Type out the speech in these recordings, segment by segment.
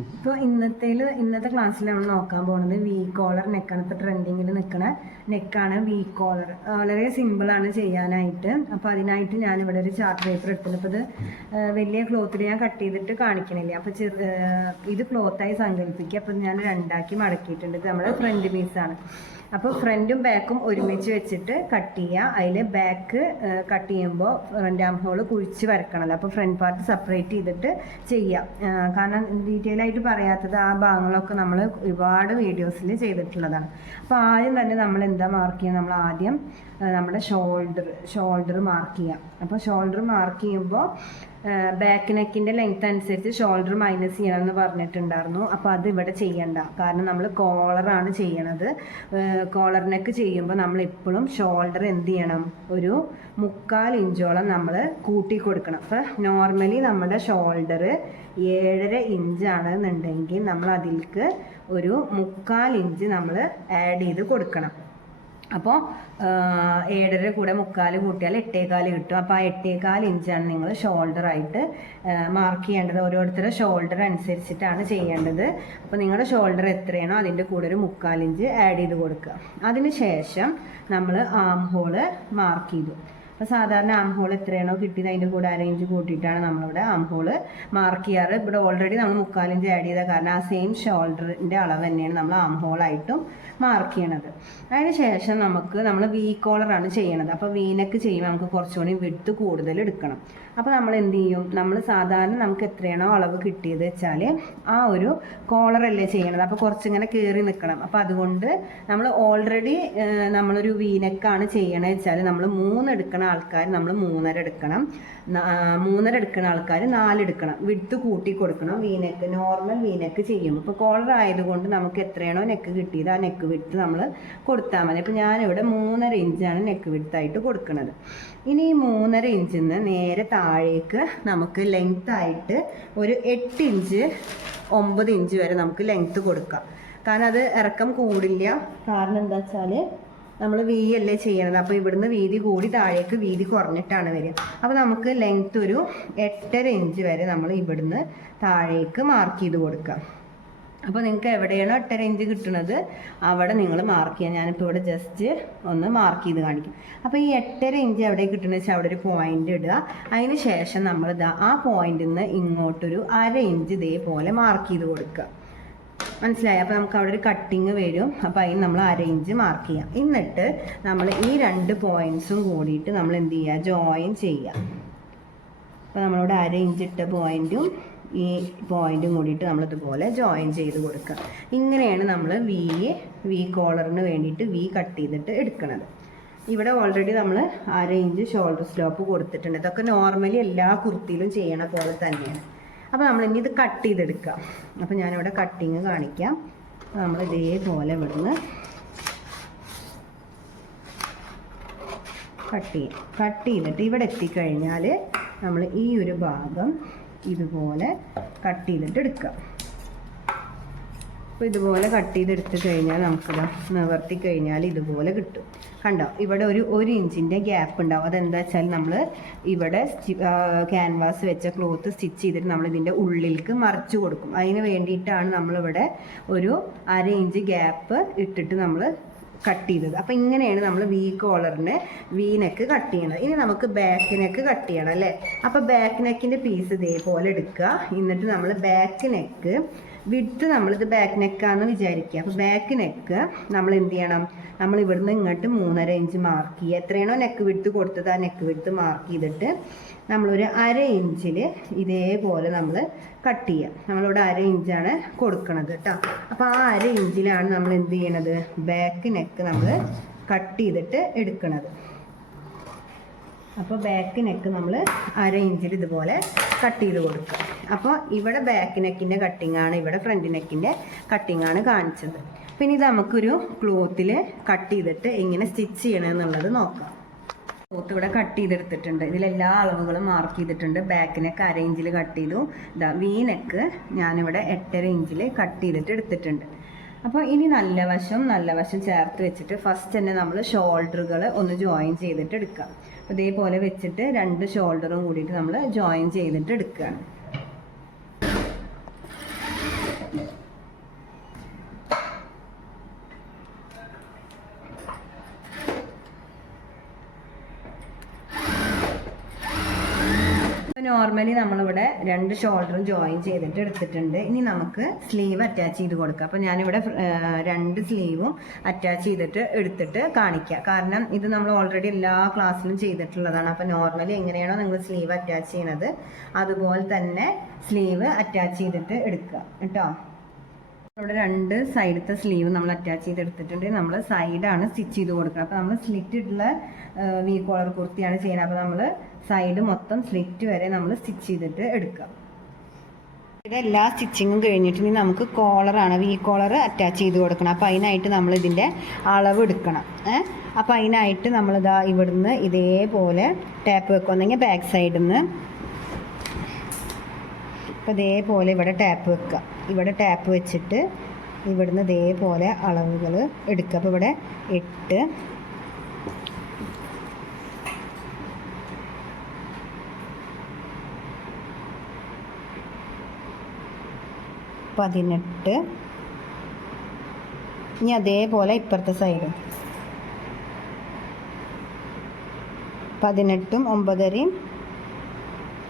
ഇപ്പോൾ ഇന്നത്തെ ഇന്നത്തെ ക്ലാസ്സിൽ നമ്മൾ നോക്കാൻ പോകുന്നത് വി കോളർ നെക്കാണ് ഇപ്പോൾ ട്രെൻഡിങ്ങിൽ നിൽക്കുന്ന നെക്കാണ്. വി കോളർ വളരെ സിമ്പിളാണ് ചെയ്യാനായിട്ട്. അപ്പോൾ അതിനായിട്ട് ഞാൻ ഇവിടെ ഒരു ചാർട്ട് പേപ്പർ എടുത്തത് അപ്പോൾ ഇത് വലിയ ക്ലോത്തിൽ ഞാൻ കട്ട് ചെയ്തിട്ട് കാണിക്കണില്ല? അപ്പോൾ ചെറു ഇത് ക്ലോത്തായി സങ്കല്പിക്കുക അപ്പോൾ ഞാൻ രണ്ടാക്കി മടക്കിയിട്ടുണ്ട്. ഇത് നമ്മുടെ ഫ്രണ്ട് പീസാണ് അപ്പോൾ ഫ്രണ്ടും ബാക്കും ഒരുമിച്ച് വെച്ചിട്ട് കട്ട് ചെയ്യുക അതിൽ ബാക്ക് കട്ട് ചെയ്യുമ്പോൾ ഫ്രണ്ട് ആം ഹോൾ കുഴിച്ച് വരക്കണമല്ലോ അപ്പോൾ ഫ്രണ്ട് പാർട്ട് സെപ്പറേറ്റ് ചെയ്തിട്ട് ചെയ്യാം. കാരണം ഡീറ്റെയിൽ ആയിട്ട് പറയാത്തത് ആ ഭാഗങ്ങളൊക്കെ നമ്മൾ ഒരുപാട് വീഡിയോസിൽ ചെയ്തിട്ടുള്ളതാണ്. അപ്പോൾ ആദ്യം തന്നെ നമ്മൾ എന്താ മാർക്ക് ചെയ്യുക? നമ്മൾ ആദ്യം നമ്മുടെ ഷോൾഡർ ഷോൾഡർ മാർക്ക് ചെയ്യാം. അപ്പോൾ ഷോൾഡർ മാർക്ക് ചെയ്യുമ്പോൾ ബാക്ക് നെക്കിന്റെ ലെങ്ത് അനുസരിച്ച് ഷോൾഡർ മൈനസ് ചെയ്യണം എന്ന് പറഞ്ഞിട്ടുണ്ടായിരുന്നു. അപ്പോൾ അത് ഇവിടെ ചെയ്യണ്ട. കാരണം നമ്മൾ കോളറാണ് ചെയ്യണത്. കോളർ നെക്ക് ചെയ്യുമ്പോൾ നമ്മൾ എപ്പോഴും ഷോൾഡർ എന്ത് ചെയ്യണം? ഒരു മുക്കാൽ ഇഞ്ചോളം നമ്മൾ കൂട്ടി കൊടുക്കണം. അപ്പോൾ നോർമലി നമ്മുടെ ഷോൾഡർ ഏഴര ഇഞ്ചാണ് എന്നുണ്ടെങ്കിൽ നമ്മൾ അതിലേക്ക് ഒരു മുക്കാൽ ഇഞ്ച് നമ്മൾ ആഡ് ചെയ്ത് കൊടുക്കണം. അപ്പോൾ ഏഴര കൂടെ മുക്കാൽ കൂട്ടിയാൽ എട്ടേകാൽ കിട്ടും. അപ്പോൾ ആ എട്ടേകാൽ ഇഞ്ചാണ് നിങ്ങൾ ഷോൾഡർ ആയിട്ട് മാർക്ക് ചെയ്യേണ്ടത്. ഓരോരുത്തരുടെ ഷോൾഡർ അനുസരിച്ചിട്ടാണ് ചെയ്യേണ്ടത്. അപ്പോൾ നിങ്ങളുടെ ഷോൾഡർ എത്രയാണോ അതിന്റെ കൂടെ ഒരു മുക്കാൽ ഇഞ്ച് ആഡ് ചെയ്ത് കൊടുക്കുക. അതിന് ശേഷം നമ്മൾ ആം ഹോൾ മാർക്ക് ചെയ്തു. അപ്പോൾ സാധാരണ ആം ഹോൾ എത്രയാണോ കിട്ടിയത് അതിന്റെ കൂടെ അരയിഞ്ച് കൂട്ടിയിട്ടാണ് നമ്മളിവിടെ ആം ഹോൾ മാർക്ക് ചെയ്യാറ്. ഇവിടെ ഓൾറെഡി നമ്മൾ മുക്കാലിഞ്ച് ആഡ് ചെയ്ത കാരണം ആ സെയിം ഷോൾഡറിന്റെ അളവ് തന്നെയാണ് നമ്മൾ ആം ഹോളായിട്ടും മാർക്ക് ചെയ്യണത്. അതിന് ശേഷം നമുക്ക് നമ്മൾ വി കോളറാണ് ചെയ്യണത്. അപ്പോൾ വീനക്ക് ചെയ്യുമ്പോൾ നമുക്ക് കുറച്ചുകൂടി വിട്ട് കൂടുതൽ എടുക്കണം. അപ്പോൾ നമ്മൾ എന്ത് ചെയ്യും? നമ്മൾ സാധാരണ നമുക്ക് എത്രയാണോ അളവ് കിട്ടിയത് വെച്ചാൽ ആ ഒരു കോളറല്ലേ ചെയ്യണത്. അപ്പോൾ കുറച്ചിങ്ങനെ കയറി നിൽക്കണം അപ്പോൾ അതുകൊണ്ട് നമ്മൾ ഓൾറെഡി നമ്മളൊരു വീനക്കാണ് ചെയ്യണത് വെച്ചാൽ നമ്മൾ മൂന്ന് എടുക്കണ ആൾക്കാർ നമ്മൾ മൂന്നര എടുക്കണം. മൂന്നര എടുക്കുന്ന ആൾക്കാർ നാലെടുക്കണം വിടുത്ത് കൂട്ടി കൊടുക്കണം വീനെക്ക് നോർമൽ വീനെക്ക് ചെയ്യും ഇപ്പോൾ കോളർ ആയതുകൊണ്ട് നമുക്ക് എത്രയാണോ നെക്ക് കിട്ടിയത് ആ നെക്ക് വിടുത്ത് നമ്മൾ കൊടുത്താൽ മതി. അപ്പോൾ ഞാനിവിടെ മൂന്നര ഇഞ്ചാണ് നെക്ക് വിടുത്തായിട്ട് കൊടുക്കുന്നത് ഇനി ഈ മൂന്നര ഇഞ്ചിൽ നിന്ന് നേരെ താഴേക്ക് നമുക്ക് ലെങ്ത് ആയിട്ട് ഒരു എട്ട് ഇഞ്ച് ഒമ്പത് ഇഞ്ച് വരെ നമുക്ക് ലെങ്ത് കൊടുക്കാം. കാരണം അത് ഇറക്കം കൂടില്ല. കാരണം എന്താ വെച്ചാൽ നമ്മൾ വി അല്ലേ ചെയ്യണത്. അപ്പോൾ ഇവിടുന്ന് വീതി കൂടി താഴേക്ക് വീതി കുറഞ്ഞിട്ടാണ് വരിക. അപ്പോൾ നമുക്ക് ലെങ്ത് ഒരു എട്ടര ഇഞ്ച് വരെ നമ്മൾ ഇവിടുന്ന് താഴേക്ക് മാർക്ക് ചെയ്ത് കൊടുക്കാം. അപ്പോൾ നിങ്ങൾക്ക് എവിടെയാണോ എട്ടര ഇഞ്ച് കിട്ടുന്നത് അവിടെ നിങ്ങൾ മാർക്ക് ചെയ്യാം. ഞാനിപ്പോൾ ഇവിടെ ജസ്റ്റ് ഒന്ന് മാർക്ക് ചെയ്ത് കാണിക്കും. അപ്പോൾ ഈ എട്ടര ഇഞ്ച് എവിടെ കിട്ടുന്നത് വെച്ചാൽ അവിടെ ഒരു പോയിന്റ് ഇടുക. അതിന് ശേഷം നമ്മൾ ആ പോയിന്റിൽ നിന്ന് ഇങ്ങോട്ടൊരു അര ഇഞ്ച് ഇതേപോലെ മാർക്ക് ചെയ്ത് കൊടുക്കുക. മനസ്സിലായി. അപ്പോൾ നമുക്ക് അവിടെ ഒരു കട്ടിങ് വരും. അപ്പോൾ അതിന് നമ്മൾ അര ഇഞ്ച് മാർക്ക് ചെയ്യാം. എന്നിട്ട് നമ്മൾ ഈ രണ്ട് പോയിന്റ്സും കൂടിയിട്ട് നമ്മൾ എന്ത് ചെയ്യുക? ജോയിൻ ചെയ്യുക. അപ്പോൾ നമ്മളിവിടെ അര ഇഞ്ച് ഇട്ട പോയിന്റും ഈ പോയിന്റും കൂടിയിട്ട് നമ്മളിതുപോലെ ജോയിൻ ചെയ്ത് കൊടുക്കുക. ഇങ്ങനെയാണ് നമ്മൾ വി വി കോളറിന് വേണ്ടിയിട്ട് വി കട്ട് ചെയ്തിട്ട് എടുക്കുന്നത് ഇവിടെ ഓൾറെഡി നമ്മൾ അര ഇഞ്ച് ഷോൾഡർ സ്ലോപ്പ് കൊടുത്തിട്ടുണ്ട്. ഇതൊക്കെ നോർമലി എല്ലാ കുർത്തിയിലും ചെയ്യണ പോലെ തന്നെയാണ്. അപ്പോൾ നമ്മൾ ഇനി ഇത് കട്ട് ചെയ്തെടുക്കാം. അപ്പോൾ ഞാനിവിടെ കട്ടിങ് കാണിക്കാം. നമ്മൾ ഇതേപോലെ ഇവിടുന്ന് കട്ട് ചെയ്യും. കട്ട് ചെയ്തിട്ട് ഇവിടെ എത്തിക്കഴിഞ്ഞാൽ നമ്മൾ ഈ ഒരു ഭാഗം ഇതുപോലെ കട്ട് ചെയ്തിട്ട് എടുക്കുക അപ്പോൾ ഇതുപോലെ കട്ട് ചെയ്തെടുത്ത് കഴിഞ്ഞാൽ നമുക്കിതാ നിവർത്തി കഴിഞ്ഞാൽ ഇതുപോലെ കിട്ടും. കണ്ടോ? ഇവിടെ ഒരു ഒരു ഇഞ്ചിന്റെ ഗ്യാപ്പ് ഉണ്ടാവും. അതെന്താ വെച്ചാൽ നമ്മൾ ഇവിടെ ക്യാൻവാസ് വെച്ച ക്ലോത്ത് സ്റ്റിച്ച് ചെയ്തിട്ട് നമ്മൾ ഇതിന്റെ ഉള്ളിലേക്ക് മറിച്ച് കൊടുക്കും. അതിന് വേണ്ടിയിട്ടാണ് നമ്മളിവിടെ ഒരു അര ഇഞ്ച് ഗ്യാപ്പ് ഇട്ടിട്ട് നമ്മൾ കട്ട് ചെയ്തത്. അപ്പം ഇങ്ങനെയാണ് നമ്മൾ വി കോളറിന് വി നെക്ക് കട്ട് ചെയ്യണത്. ഇനി നമുക്ക് ബാക്ക് നെക്ക് കട്ട് ചെയ്യണം അല്ലേ? അപ്പോൾ ബാക്ക് നെക്കിന്റെ പീസ് ഇതേപോലെ എടുക്കുക. എന്നിട്ട് നമ്മൾ ബാക്ക് നെക്ക് വിട്ട് നമ്മളിത് ബാക്ക് നെക്കാന്ന് വിചാരിക്കുക അപ്പോൾ ബാക്ക് നെക്ക് നമ്മൾ എന്ത് ചെയ്യണം? നമ്മൾ ഇവിടുന്ന് ഇങ്ങോട്ട് മൂന്നര ഇഞ്ച് മാർക്ക് ചെയ്യുക എത്രയാണോ നെക്ക് വിട്ട് കൊടുത്തത് ആ നെക്ക് വിട്ട് മാർക്ക് ചെയ്തിട്ട് നമ്മളൊരു അര ഇഞ്ചിൽ ഇതേപോലെ നമ്മൾ കട്ട് ചെയ്യുക നമ്മളിവിടെ അര ഇഞ്ചാണ് കൊടുക്കണത് കേട്ടോ അപ്പോൾ ആ അര ഇഞ്ചിലാണ് നമ്മൾ എന്ത് ചെയ്യണത്? ബാക്ക് നെക്ക് നമ്മൾ കട്ട് ചെയ്തിട്ട് എടുക്കണത്. അപ്പോൾ ബാക്ക് നെക്ക് നമ്മൾ അര ഇഞ്ചിൽ ഇതുപോലെ കട്ട് ചെയ്ത് കൊടുക്കുക. അപ്പോൾ ഇവിടെ ബാക്ക് നെക്കിന്റെ കട്ടിംഗ് ആണ് ഇവിടെ ഫ്രണ്ട് നെക്കിന്റെ കട്ടിംഗ് ആണ് കാണിച്ചത്. പിന്നെ ഇത് നമുക്കൊരു ക്ലോത്തിൽ കട്ട് ചെയ്തിട്ട് എങ്ങനെ സ്റ്റിച്ച് ചെയ്യണമെന്നുള്ളത് നോക്കാം. ക്ലോത്ത് ഇവിടെ കട്ട് ചെയ്തെടുത്തിട്ടുണ്ട്. ഇതിലെല്ലാ അളവുകളും മാർക്ക് ചെയ്തിട്ടുണ്ട്. ബാക്ക് നെക്ക് അര ഇഞ്ചിൽ കട്ട് ചെയ്തു. ഇതാ വി നെക്ക് ഞാനിവിടെ എട്ടര ഇഞ്ചിൽ കട്ട് ചെയ്തിട്ട് എടുത്തിട്ടുണ്ട്. അപ്പോൾ ഇനി നല്ല വശം നല്ല വശം ചേർത്ത് വെച്ചിട്ട് ഫസ്റ്റ് തന്നെ നമ്മൾ ഷോൾഡറുകൾ ഒന്ന് ജോയിൻ ചെയ്തിട്ട് എടുക്കാം. ഇതേപോലെ വെച്ചിട്ട് രണ്ട് ഷോൾഡറും കൂടിയിട്ട് നമ്മൾ ജോയിൻ ചെയ്തിട്ട് എടുക്കുകയാണ് നോർമലി നമ്മളിവിടെ രണ്ട് ഷോൾഡറും ജോയിൻ ചെയ്തിട്ട് എടുത്തിട്ടുണ്ട്. ഇനി നമുക്ക് സ്ലീവ് അറ്റാച്ച് ചെയ്ത് കൊടുക്കാം. അപ്പോൾ ഞാനിവിടെ രണ്ട് സ്ലീവും അറ്റാച്ച് ചെയ്തിട്ട് എടുത്തിട്ട് കാണിക്കാം. കാരണം ഇത് നമ്മൾ ഓൾറെഡി എല്ലാ ക്ലാസ്സിലും ചെയ്തിട്ടുള്ളതാണ്. അപ്പോൾ നോർമലി എങ്ങനെയാണോ നിങ്ങൾ സ്ലീവ് അറ്റാച്ച് ചെയ്യുന്നത് അതുപോലെ തന്നെ സ്ലീവ് അറ്റാച്ച് ചെയ്തിട്ട് എടുക്കുക. കേട്ടോ? ഇവിടെ രണ്ട് സൈഡത്തെ സ്ലീവ് നമ്മൾ അറ്റാച്ച് ചെയ്ത് എടുത്തിട്ടുണ്ട് നമ്മൾ സൈഡാണ് സ്റ്റിച്ച് ചെയ്ത് കൊടുക്കുക അപ്പോൾ നമ്മൾ സ്ലിറ്റ് ഇട്ടുള്ള വി കോളർ കുർത്തിയാണ് ചെയ്യുന്നത്. അപ്പോൾ നമ്മൾ സൈഡ് മൊത്തം സ്ലിറ്റ് വരെ നമ്മൾ സ്റ്റിച്ച് ചെയ്തിട്ട് എടുക്കുക. ഇത് എല്ലാ സ്റ്റിച്ചിങ്ങും കഴിഞ്ഞിട്ട് ഇനി നമുക്ക് കോളറാണ് വി കോളർ അറ്റാച്ച് ചെയ്ത് കൊടുക്കണം. അപ്പോൾ അതിനായിട്ട് നമ്മൾ ഇതിന്റെ അളവ് എടുക്കണം. ഏഹ് അപ്പോൾ അതിനായിട്ട് നമ്മളിതാ ഇവിടുന്ന് ഇതേപോലെ ടാപ്പ് വെക്കുക ഒന്നെങ്കിൽ ബാക്ക് സൈഡിൽ നിന്ന് അപ്പോൾ ഇതേപോലെ ഇവിടെ ടാപ്പ് വെക്കുക ഇവിടെ ടാപ്പ് വെച്ചിട്ട് ഇവിടുന്ന് ഇതേപോലെ അളവുകൾ എടുക്കുക അപ്പോൾ ഇവിടെ എട്ട്. പതിനെട്ട്. ഇനി അതേപോലെ ഇപ്പുറത്തെ സൈഡ് പതിനെട്ടും ഒമ്പതരയും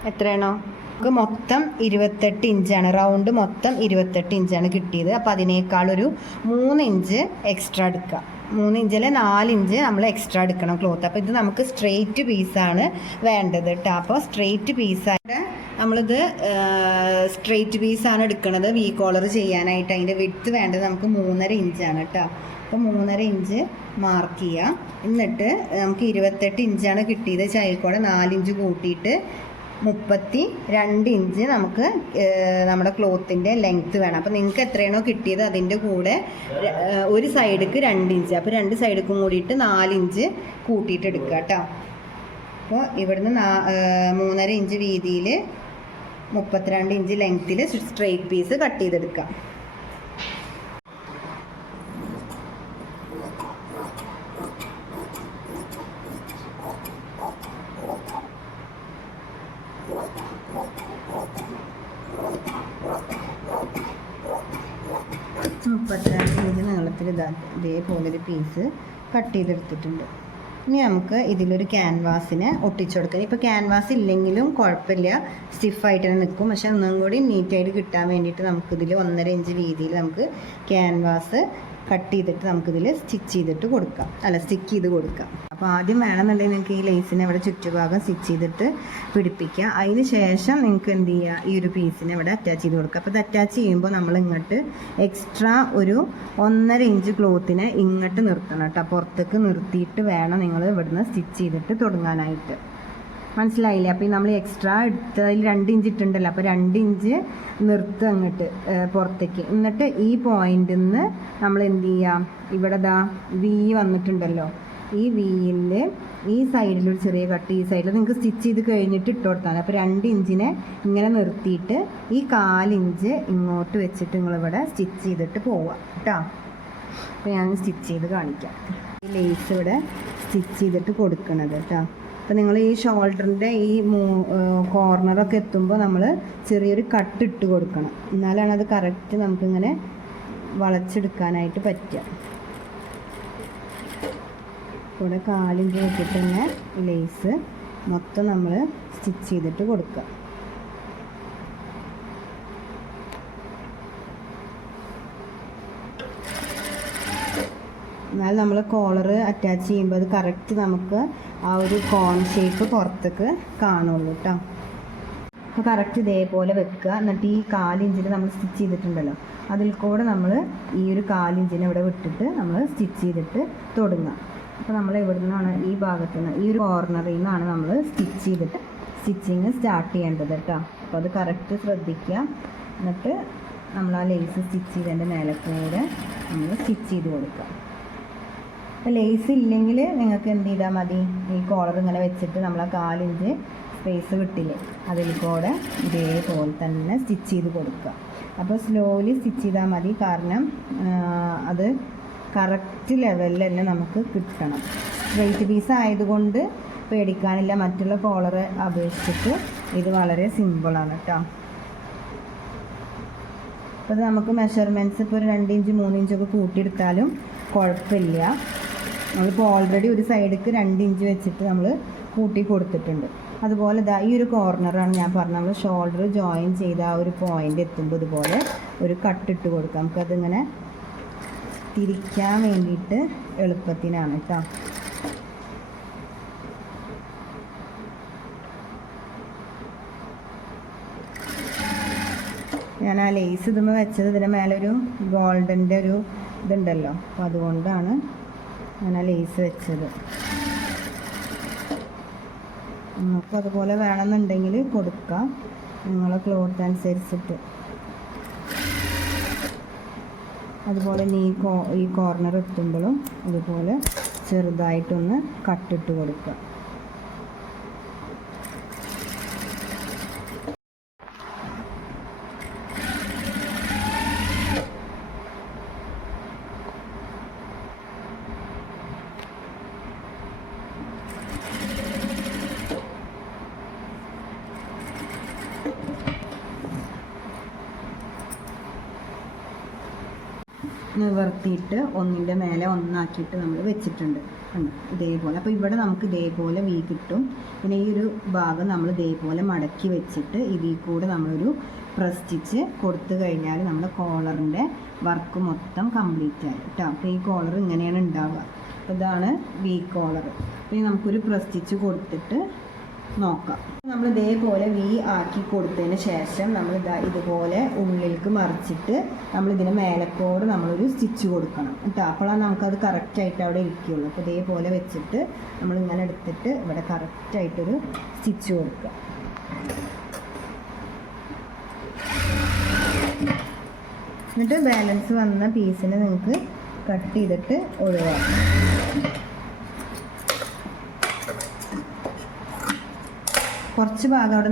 എത്രയാണോ? നമുക്ക് മൊത്തം ഇരുപത്തെട്ട് ഇഞ്ചാണ്. റൗണ്ട് മൊത്തം ഇരുപത്തെട്ട് ഇഞ്ചാണ് കിട്ടിയത്. അപ്പോൾ അതിനേക്കാളൊരു മൂന്ന് ഇഞ്ച് എക്സ്ട്രാ എടുക്കുക. മൂന്ന് ഇഞ്ചിലെ നാല് ഇഞ്ച് നമ്മൾ എക്സ്ട്രാ എടുക്കണം ക്ലോത്ത് അപ്പോൾ ഇത് നമുക്ക് സ്ട്രെയിറ്റ് പീസാണ് വേണ്ടത് കേട്ടോ അപ്പോൾ സ്ട്രെയിറ്റ് പീസായിട്ട് നമ്മളിത് സ്ട്രെയിറ്റ് പീസാണ് എടുക്കുന്നത് വി കോളർ ചെയ്യാനായിട്ട്. അതിന്റെ വിഡ്ത്ത് വേണ്ടത് നമുക്ക് മൂന്നര ഇഞ്ചാണ് കേട്ടോ അപ്പോൾ മൂന്നര ഇഞ്ച് മാർക്ക് ചെയ്യാം. എന്നിട്ട് നമുക്ക് ഇരുപത്തെട്ട് ഇഞ്ചാണ് കിട്ടിയത്. ചായക്കോടെ നാലിഞ്ച് കൂട്ടിയിട്ട് മുപ്പത്തി രണ്ട് ഇഞ്ച് നമുക്ക് നമ്മുടെ ക്ലോത്തിന്റെ ലെങ്ത്ത് വേണം. അപ്പോൾ നിങ്ങൾക്ക് എത്രയാണോ കിട്ടിയത് അതിന്റെ കൂടെ ഒരു സൈഡിക്ക് രണ്ട് ഇഞ്ച്. അപ്പോൾ രണ്ട് സൈഡിക്കും കൂടിയിട്ട് നാലിഞ്ച് കൂട്ടിയിട്ട് എടുക്കുക കേട്ടോ. അപ്പോൾ ഇവിടുന്ന് നാ മൂന്നര ഇഞ്ച് വീതിയിൽ മുപ്പത്തിരണ്ട് ഇഞ്ച് ലെങ്ത്തിൽ സ്ട്രെയിറ്റ് പീസ് കട്ട് ചെയ്തെടുക്കാം. മുപ്പത്തിരണ്ട് ഇഞ്ച് നീളത്തിൽ ഇതാ ഇതേപോലെ ഒരു പീസ് കട്ട് ചെയ്തെടുത്തിട്ടുണ്ട്. ഇനി നമുക്ക് ഇതിലൊരു ക്യാൻവാസിനെ ഒട്ടിച്ചു കൊടുക്കാം ഇപ്പോൾ ക്യാൻവാസ് ഇല്ലെങ്കിലും കുഴപ്പമില്ല. സ്റ്റിഫായിട്ട് തന്നെ നിൽക്കും. പക്ഷെ ഒന്നും കൂടി നീറ്റായിട്ട് കിട്ടാൻ വേണ്ടിയിട്ട് നമുക്കിതിൽ ഒന്നര ഇഞ്ച് വീതിയിൽ നമുക്ക് ക്യാൻവാസ് കട്ട് ചെയ്തിട്ട് നമുക്കിതിൽ സ്റ്റിച്ച് ചെയ്തിട്ട് കൊടുക്കാം. അല്ല സ്റ്റിക്ക് ചെയ്ത് കൊടുക്കാം. അപ്പോൾ ആദ്യം വേണമെന്നുണ്ടെങ്കിൽ നിങ്ങൾക്ക് ഈ ലേസിനെ ഇവിടെ ചുറ്റുഭാഗം സ്റ്റിച്ച് ചെയ്തിട്ട് പിടിപ്പിക്കുക അതിന് ശേഷം നിങ്ങൾക്ക് എന്ത് ചെയ്യുക ഈ ഒരു പീസിനെ ഇവിടെ അറ്റാച്ച് ചെയ്ത് കൊടുക്കുക അപ്പോൾ ഇത് അറ്റാച്ച് ചെയ്യുമ്പോൾ നമ്മൾ ഇങ്ങോട്ട് എക്സ്ട്രാ ഒരു ഒന്നര ഇഞ്ച് ക്ലോത്തിനെ ഇങ്ങോട്ട് നിർത്തണം കേട്ടോ. പുറത്തേക്ക് നിർത്തിയിട്ട് വേണം നിങ്ങൾ ഇവിടുന്ന് സ്റ്റിച്ച് ചെയ്തിട്ട് തുടങ്ങാനായിട്ട്. മനസ്സിലായില്ലേ? അപ്പോൾ നമ്മൾ എക്സ്ട്രാ എടുത്തതിൽ രണ്ട് ഇഞ്ച് ഇട്ടുണ്ടല്ലോ. അപ്പോൾ രണ്ട് ഇഞ്ച് നിർത്തുക അങ്ങോട്ട് പുറത്തേക്ക്. എന്നിട്ട് ഈ പോയിന്റിൽ നിന്ന് നമ്മൾ എന്ത് ചെയ്യാം? ഇവിടെ ദാ വി വന്നിട്ടുണ്ടല്ലോ. ഈ വിയിൽ ഈ സൈഡിൽ ഒരു ചെറിയ കട്ട് ഈ സൈഡിൽ നിങ്ങൾക്ക് സ്റ്റിച്ച് ചെയ്ത് കഴിഞ്ഞിട്ട് ഇട്ട് കൊടുത്താൽ അപ്പോൾ രണ്ട് ഇഞ്ചിനെ ഇങ്ങനെ നിർത്തിയിട്ട് ഈ കാലിഞ്ച് ഇങ്ങോട്ട് വെച്ചിട്ട് നിങ്ങളിവിടെ സ്റ്റിച്ച് ചെയ്തിട്ട് പോവുക കേട്ടോ അപ്പോൾ ഞാൻ സ്റ്റിച്ച് ചെയ്ത് കാണിക്കാം. ഈ ലേസ് ഇവിടെ സ്റ്റിച്ച് ചെയ്തിട്ട് കൊടുക്കണത് കേട്ടോ അപ്പോൾ നിങ്ങൾ ഈ ഷോൾഡറിന്റെ ഈ കോർണറൊക്കെ എത്തുമ്പോൾ നമ്മൾ ചെറിയൊരു കട്ട് ഇട്ട് കൊടുക്കണം. എന്നാലാണ് അത് കറക്റ്റ് നമുക്കിങ്ങനെ വളച്ചെടുക്കാനായിട്ട് പറ്റുക. ഇവിടെ കാലിന്റെ വെച്ചിട്ട് തന്നെ ലേസ് മൊത്തം നമ്മൾ സ്റ്റിച്ച് ചെയ്തിട്ട് കൊടുക്കുക. എന്നാൽ നമ്മൾ കോളർ അറ്റാച്ച് ചെയ്യുമ്പോൾ അത് കറക്റ്റ് നമുക്ക് ആ ഒരു കോൺ ഷേപ്പ് പുറത്തേക്ക് കാണുള്ളൂ കേട്ടോ അപ്പോൾ കറക്റ്റ് ഇതേപോലെ വെക്കുക. എന്നിട്ട് ഈ കാലിഞ്ചിൽ നമ്മൾ സ്റ്റിച്ച് ചെയ്തിട്ടുണ്ടല്ലോ അതിൽ കൂടെ നമ്മൾ ഈ ഒരു കാലിഞ്ചിനെ ഇവിടെ വിട്ടിട്ട് നമ്മൾ സ്റ്റിച്ച് ചെയ്തിട്ട് തുടങ്ങുക അപ്പോൾ നമ്മൾ ഇവിടെ നിന്നാണ് ഈ ഭാഗത്തു നിന്ന് ഈ ഒരു കോർണറിൽ നിന്നാണ് നമ്മൾ സ്റ്റിച്ച് ചെയ്തിട്ട് സ്റ്റിച്ചിങ് സ്റ്റാർട്ട് ചെയ്യേണ്ടത് കേട്ടോ അപ്പോൾ അത് കറക്റ്റ് ശ്രദ്ധിക്കുക. എന്നിട്ട് നമ്മൾ ആ ലേസ് സ്റ്റിച്ച് ചെയ്തതിന്റെ മേലെ കൂടെ നമ്മൾ സ്റ്റിച്ച് ചെയ്ത് കൊടുക്കുക. ലേസ് ഇല്ലെങ്കിൽ നിങ്ങൾക്ക് എന്ത് ചെയ്താൽ മതി? ഈ കോളർ ഇങ്ങനെ വെച്ചിട്ട് നമ്മൾ ആ കാലിഞ്ച് സ്പേസ് വിട്ടില്ലേ? അതിൽ കൂടെ ഇതേപോലെ തന്നെ സ്റ്റിച്ച് ചെയ്ത് കൊടുക്കുക. അപ്പോൾ സ്ലോലി സ്റ്റിച്ച് ചെയ്താൽ മതി. കാരണം അത് കറക്റ്റ് ലെവലിൽ തന്നെ നമുക്ക് കിട്ടണം. വെയിറ്റ് പീസ് ആയതുകൊണ്ട് പേടിക്കാനില്ല. മറ്റുള്ള കോളർ അപേക്ഷിച്ചിട്ട് ഇത് വളരെ സിമ്പിളാണ് കേട്ടോ അപ്പോൾ നമുക്ക് മെഷർമെന്റ്സ് ഇപ്പോൾ ഒരു രണ്ട് ഇഞ്ച് മൂന്ന് ഇഞ്ചൊക്കെ കൂട്ടിയെടുത്താലും കുഴപ്പമില്ല. നമ്മളിപ്പോൾ ഓൾറെഡി ഒരു സൈഡിക്ക് രണ്ട് ഇഞ്ച് വെച്ചിട്ട് നമ്മൾ കൂട്ടി കൊടുത്തിട്ടുണ്ട്. അതുപോലെ ഇതാ ഈ ഒരു കോർണറാണ് ഞാൻ പറഞ്ഞത്. നമ്മൾ ഷോൾഡർ ജോയിൻ ചെയ്ത ആ ഒരു പോയിന്റ് എത്തുമ്പോൾ ഇതുപോലെ ഒരു കട്ടിട്ട് കൊടുക്കാം. നമുക്കതിങ്ങനെ തിരിക്കാൻ വേണ്ടിയിട്ട് എളുപ്പത്തിനാണ് കേട്ടോ ഞാൻ ആ ലേസ് ഇതുമ്പോൾ വെച്ചത് ഇതിന്റെ മേലെ ഒരു ഗോൾഡന്റെ ഒരു ഇതുണ്ടല്ലോ. അപ്പോൾ അതുകൊണ്ടാണ് ആ ലേസ് വെച്ചത്. നിങ്ങൾക്ക് അതുപോലെ വേണമെന്നുണ്ടെങ്കിൽ കൊടുക്കാം. നിങ്ങളെ ക്ലോത്ത് അനുസരിച്ചിട്ട്. അതുപോലെ നീ ഈ കോർണർ എത്തുമ്പോഴും ഇതുപോലെ ചെറുതായിട്ടൊന്ന് കട്ടിട്ട് കൊടുക്കുക. നിവർത്തിയിട്ട് ഒന്നിന്റെ മേലെ ഒന്നാക്കിയിട്ട് നമ്മൾ വെച്ചിട്ടുണ്ട്? ഇതേപോലെ. അപ്പോൾ ഇവിടെ നമുക്ക് ഇതേപോലെ വീ കിട്ടും. പിന്നെ ഈ ഒരു ഭാഗം നമ്മൾ ഇതേപോലെ മടക്കി വെച്ചിട്ട് ഇതിൽ കൂടെ നമ്മളൊരു പ്രസ് സ്റ്റിച്ച് കൊടുത്തു കഴിഞ്ഞാൽ നമ്മുടെ കോളറിന്റെ വർക്ക് മൊത്തം കംപ്ലീറ്റ് ആയി. കേട്ടോ? അപ്പോൾ ഈ കോളർ ഇങ്ങനെയാണ് ഉണ്ടാവുക. അപ്പോൾ ഇതാണ് വി കോളർ. പിന്നെ നമുക്കൊരു പ്രസ് സ്റ്റിച്ച് കൊടുത്തിട്ട് നോക്കാം. നമ്മൾ ഇതേപോലെ വി ആക്കി കൊടുത്തതിന് ശേഷം നമ്മൾ ഇതാ ഇതുപോലെ ഉള്ളിലേക്ക് മറിച്ചിട്ട് നമ്മൾ ഇതിന് മേലക്കോട് നമ്മളൊരു സ്റ്റിച്ച് കൊടുക്കണം. കേട്ടോ അപ്പോഴാണ് നമുക്കത് കറക്റ്റായിട്ട് അവിടെ ഇരിക്കുകയുള്ളൂ അപ്പോൾ ഇതേപോലെ വെച്ചിട്ട് നമ്മൾ ഇങ്ങനെ എടുത്തിട്ട് ഇവിടെ കറക്റ്റായിട്ടൊരു സ്റ്റിച്ച് കൊടുക്കുക. എന്നിട്ട് ബാലൻസ് വന്ന പീസിനെ നിങ്ങൾക്ക് കട്ട് ചെയ്തിട്ട് ഒഴിവാക്കാം. കുറച്ച് ഭാഗം അവിടെ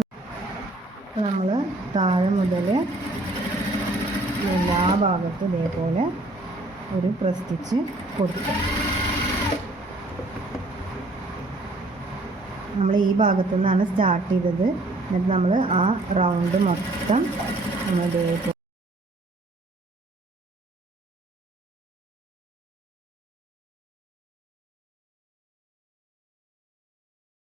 നമ്മൾ താഴെ മുതൽ എല്ലാ ഭാഗത്തും ഇതേപോലെ ഒരു പ്രസ്റ്റിച്ച് കൊടുക്കും. നമ്മൾ ഈ ഭാഗത്തു നിന്നാണ് സ്റ്റാർട്ട് ചെയ്തത്. എന്നിട്ട് നമ്മൾ ആ റൗണ്ട് മൊത്തം നമ്മൾ ഇതേപോലെ